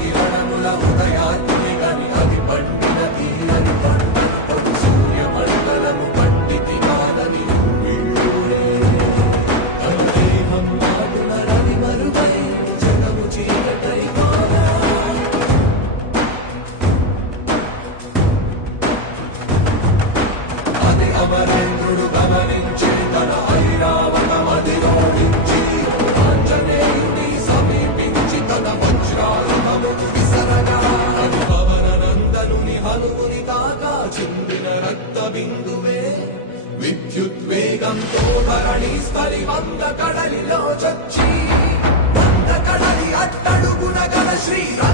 కిరణముల ఉదయాన్ని గని అది పండిన తీరని పంటను సూర్యమండలము పండితి కాదని వీళ్ళూరే తన దేహం మాటున రవి మరుగై జగము చీకటై కాదా అది అమరేంద్రుడు గమనించే తన ఐరావతమదిలోడించి ఆంజనేయుని సమీపించి తన వజ్రాయుధము విసరగా అది పవన నందనుని హనుముని తాగా చిందిన రక్త బిందువే విద్యుద్వేగంతో ధరణి స్థలి వంద కడలిలో చొచ్చి వంద కడలి అట్టడుగున గల శ్రీరా